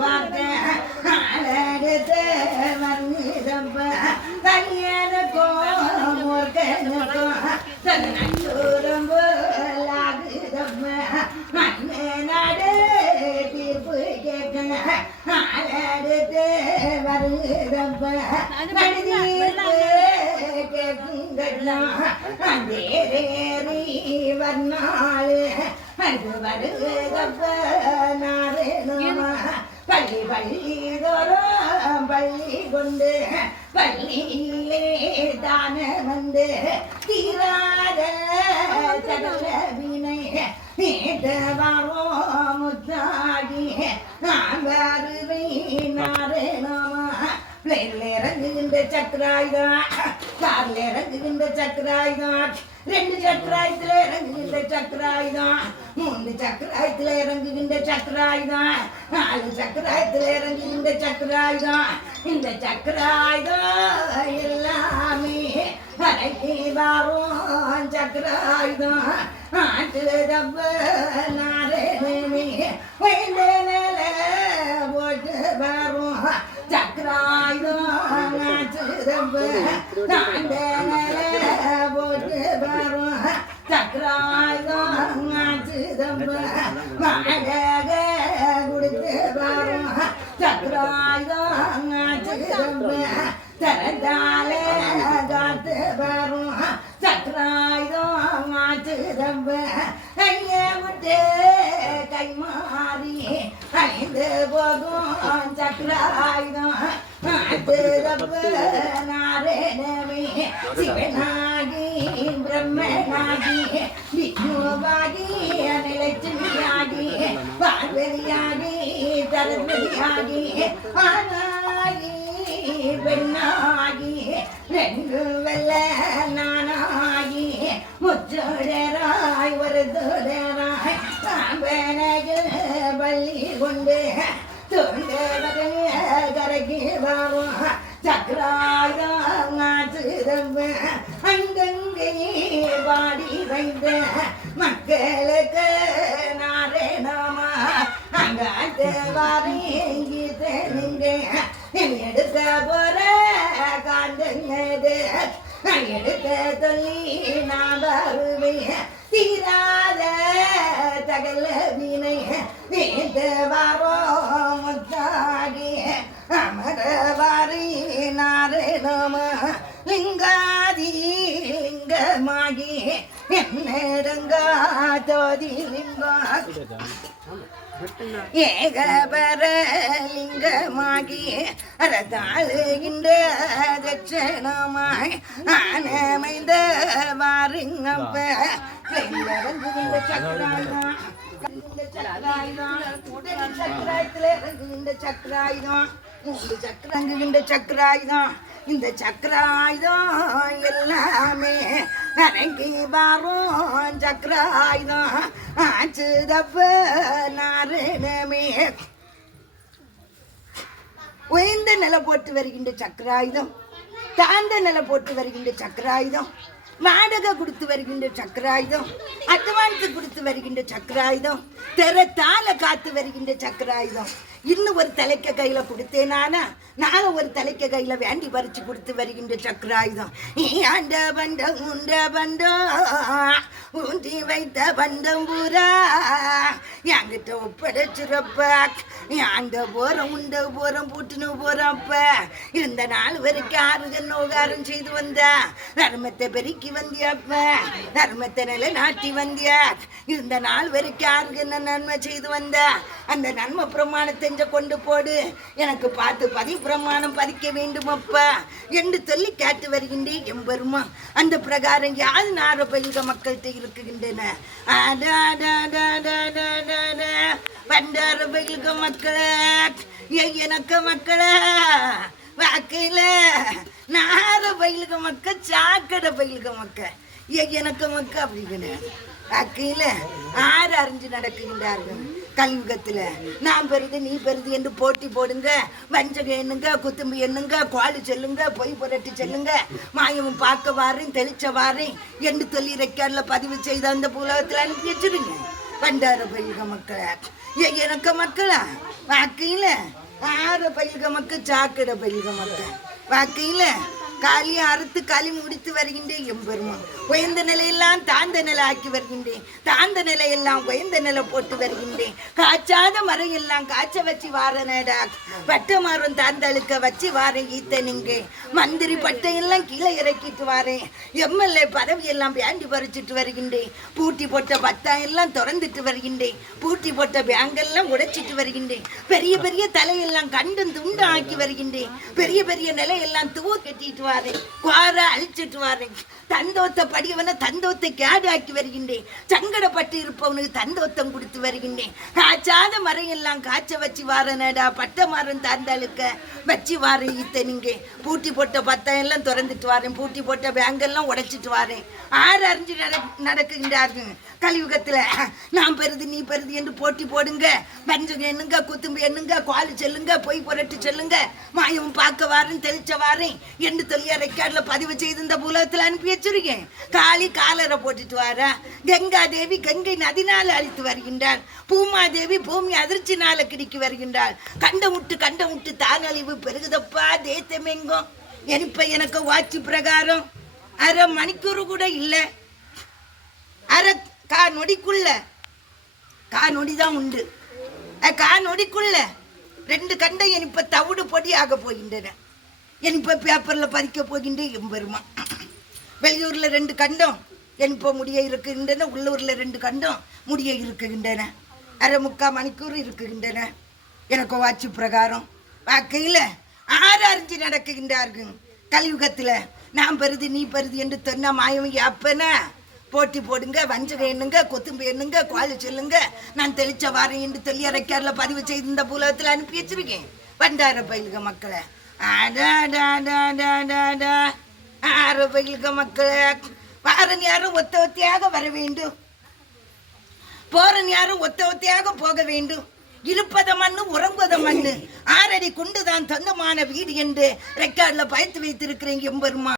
பார்த்த ஆளடுத்த வருதப்ப கல்யாணக்கும் முருகனுக்கும் தன்னூரம் போலாகுதப்ப மண்ணு நாடு தீர்ப்பு கேட்க ஆளடுத்த வருதப்ப நடுதீர்ப்பு கேட்குங்கண்ணா அந்தேரேறி வர்ணாளு அது வருதப்ப நாரேணுமா பள்ளி பள்ளி தோறும் பள்ளி கொண்டு பள்ளியிலே தான வந்து தீராத தகவல வினை நீட்டவாரோ முத்தாடி நான் வருவேன் நாரேணுமா பிளேன்ல இறங்குகின்ற சக்கராயுதம் கார்ல இறங்குகின்ற சக்கராயுதம் 2 சக்கராயத்துல இறங்குகின்ற சக்கராயுதம் 3 சக்கராயத்துல இறங்குகின்ற சக்கராயுதம் 4 சக்கராயத்துல இறங்குகின்ற சக்கராயுதம் இந்த சக்கராயுதம் எல்லாமே அரைக்கி வாரம் சக்கராயுதம் ஆட்டு தப்ப நாரேமே வேண்ட நில போட்டு வரும் சக்கராயுதம் ஆட்டு தப்ப தாண்ட நில போட்டு வரும் சக்கராயுதம் ஆட்டு தப்ப வாடக கொடுத்து வரும் சக்கராயுதம் ஆட்டு தப்ப தரந்தால காத்து வரும் சக்கராயுதம் ஆட்டு தப்ப கைய விட்டு கை மாறி அழிந்து போகும் சக்கராயுதம் ஆட்டு தப்ப நாரேணவே சிவனாகி பிரம்மனாகி விஷ்ணுவாகி நிலட்சுமியாகி பார்வதியாகி சரஸ்வதியாகி ஆனாகி பெண்ணாகி 2 வெள்ள நானாகி முச்சோடராய் ஒரு தோடராய் சாம்பனகு பள்ளி கொண்டு தொண்டவர்கள் கரைக்கு வரும் சக்கராயுதம் ஆச்சுதம் அங்கங்கே பாடி வைத்த மக்களுக்கு நாரேணமா அங்காட்டு வாரீங்க எடுக்க போற காண்டுங்கது எடுக்க சொல்லி நான் வருவேன் தீராத தகல வினை நீண்ட வாரோ முத்தாடி அமரவாரி நாரேணம லிங்காதி லிங்கமாகி என்னடங்கா தோதி லிங்கம் ஏகபர லிங்கமாகி அரதாளுகின்ற தட்சணமாய் ஆனமைந்த வாருங்கப்ப இறங்குகின்ற சக்கராயுதம் சக்கராயுதத்துல இறங்குகின்ற சக்கராயுதம் 3 சக்கரங்குகின்ற சக்கராயுதம் இந்த சக்கராயுதம் எல்லாமே அரங்கி வாரம் சக்கராயுதம் ஆச்சு தப்ப நாரணமே உயர்ந்த நிலை போட்டு வருகின்ற சக்கராயுதம் தாழ்ந்த நிலை போட்டு வருகின்ற சக்கராயுதம் வாடகை கொடுத்து வருகின்ற சக்கராயுதம் அட்வான்ஸ் கொடுத்து வருகின்ற சக்கராயுதம் தெரத்தால காத்து வருகின்ற சக்கராயுதம் இன்னும் ஒரு தலைக்க கையில கொடுத்தேனானா நானும் ஒரு தலைக்க கையில வேண்டி பறிச்சு கொடுத்து வருகின்ற சக்கராயுதம் ஆண்ட பண்டம் உண்ட பண்டம் ஊண்டி வைத்த பண்டம் பூரா என்கிட்ட ஒப்படைச்சிருப்ப ஆண்ட போறோம் உண்ட போறோம் பூட்டுன்னு போறப்ப இந்த நாள் வரைக்கும் ஆறுகள் நோகாரம் செய்து வந்த நர்மத்தை பெருக்கி வந்தியப்ப நர்மத்தை நிலை நாட்டி வந்திய இந்த நாள் வரைக்கும் ஆறுகள் நன்மை செய்து வந்த அந்த நன்மை பிரமாணத்தை கொண்டு போடு எனக்கு பார்த்து பிரமாணம் பதிக்க வேண்டும் அப்பா என்று சொல்லி கேட்டு வருகின்றேன் எம்பெருமா அந்த பிரகாரம் யாரு நார பயில்க மக்கள்கிட்ட இருக்குகின்றன பண்டார பயில்க மக்களே எனக்கு மக்களே வாக்கையில நார பயில்க மக்கள் சாக்கடை பயில்க மக்கள் எனக்கு மக்கள் அப்படி கிடையாது அக்கையில ஆறு அறிஞ்சு நடக்குகின்றார்கள் கலியுகத்துல நான் பெறுது நீ பெறுது என்று போட்டி போடுங்க வஞ்சகம் எண்ணுங்க குத்தும்பு எண்ணுங்க கோழி செல்லுங்க பொய் புரட்டி செல்லுங்க மாயமும் பார்க்க வாரேன் தெளிச்ச வாரேன் என்று சொல்லி ரெக்கார்ட்ல பதிவு செய்த அந்த புலகத்துல அனுப்பி வச்சிருங்க பண்டார பயில்க மக்களா எனக்கு மக்களா வாக்கையில ஆற பயில்க மக்க சாக்கடை பயில்க மக்க வாக்கையில காலியை அறுத்து களி முடித்து வருகின்றேன் எம்பெருமான். உயர்ந்த நிலையெல்லாம் தாழ்ந்த நிலை ஆக்கி வருகின்றேன், தாழ்ந்த நிலையெல்லாம் உயர்ந்த நிலை போட்டு வருகின்றேன். காய்ச்சாத மரம் எல்லாம் காய்ச்ச வச்சு வாரனடா, பட்டை மரம் தாழ்ந்தழுக்க வச்சு வாரேன் ஈத்தனிங்க. மந்திரி பட்டையெல்லாம் கீழே இறக்கிட்டு வாரேன், எம்எல்ஏ பதவி எல்லாம் பேண்டி பறிச்சுட்டு வருகின்றேன். பூட்டி போட்ட பத்தாம் எல்லாம் திறந்துட்டு வருகின்றேன், பூட்டி போட்ட பேங்கெல்லாம் உடைச்சிட்டு வருகின்றேன். பெரிய பெரிய தலையெல்லாம் கண்டும் துண்டு ஆக்கி வருகின்றேன், பெரிய பெரிய நிலையெல்லாம் தூ கட்டிட்டு வாரேன், குவார அழிச்சிட்டு வாரேன். தந்தோத்த படியவன தந்தோத்தை கேடாக்கி வருகின்றேன், சங்கடப்பட்டு இருப்பவனுக்கு தந்தோத்தம் கொடுத்து வருகின்றேன். காய்ச்சாத மரம் எல்லாம் காய்ச்ச வச்சு வாரனடா, பட்டை மரம் தாழ்ந்தழுக்க வச்சு வாரேன் ஈத்தனிங்க. பூட்டி போட்ட பத்தாம் எல்லாம் திறந்துட்டு வாரேன், பூட்டி போட்ட பேங்கெல்லாம் உடைச்சிட்டு வாரேன். ஆறு அறிஞ்சு நடக்குகின்றார்கள் கலியுகத்துல. நான் பெருது நீ பெருது என்று போட்டி போடுங்க, பஞ்சுங்க என்னங்க குத்தும்பு என்னங்க குவாலி செல்லுங்க, பொய் புரட்டு செல்லுங்க, மாயவும் பார்க்க வாரேன் தெளிச்ச வாரேன் என்று தொல்லியா ரெக்கார்ட்ல பதிவு செய்து இந்த உலகத்துல அனுப்பி வச்சிருக்கேன். காளி காலரை போட்டுட்டு வாரா, கங்கா தேவி கங்கை நதினால அழித்து வருகின்றாள், பூமாதேவி பூமி அதிர்ச்சினால கிடிக்கி வருகின்றாள். கண்ட முட்டு தானழிவு பெருகுதப்பா தேசமெங்கும். இப்ப எனக்கு வாட்சி பிரகாரம் அரை மணிக்கூறு கூட இல்லை, அரை நொடிக்குள்ள நொடிதான் உண்டு. நொடிக்குள்ள 2 கண்டம் இப்ப தவிடு பொடி ஆக போகின்றன. இப்ப பேப்பர்ல பதிக்க போகின்றேன் எம்பெருமா. வெளியூர்ல 2 கண்டம் இப்ப முடிய இருக்குகின்றன, உள்ளூர்ல 2 கண்டம் முடிய இருக்குகின்றன, அரை முக்கால் மணிக்கூர் இருக்குகின்றன. எனக்கு வாட்சி பிரகாரம் வாக்கையில ஆறு அறிஞ்சு நடக்குகின்றார்கள் கலியுகத்துல. நான் பெருது நீ பெருது என்று சொன்ன மாயவங்க அப்பன போட்டி போடுங்க, வஞ்சக எண்ணுங்க, கொத்தும்பு எண்ணுங்க, குவாலி சொல்லுங்க, நான் தெளிச்ச வாரேன் என்று சொல்லி ரெக்கார்ட்ல பதிவு செய்து இந்த பூலகத்துல அனுப்பி வச்சிருக்கேன். வண்டார பயிலுக மக்களை ஆறு பயிலுக மக்களை வாரன் யாரும் ஒத்தையாக வர வேண்டும், போறன் யாரும் ஒத்தையாக போக வேண்டும். இருப்பத மண்ணு உறங்குவத மண்ணு, 6 அடி குண்டுதான் சொந்தமான வீடு என்று ரெக்கார்ட்ல பயத்து வைத்திருக்கிறேன் எம்பெருமா.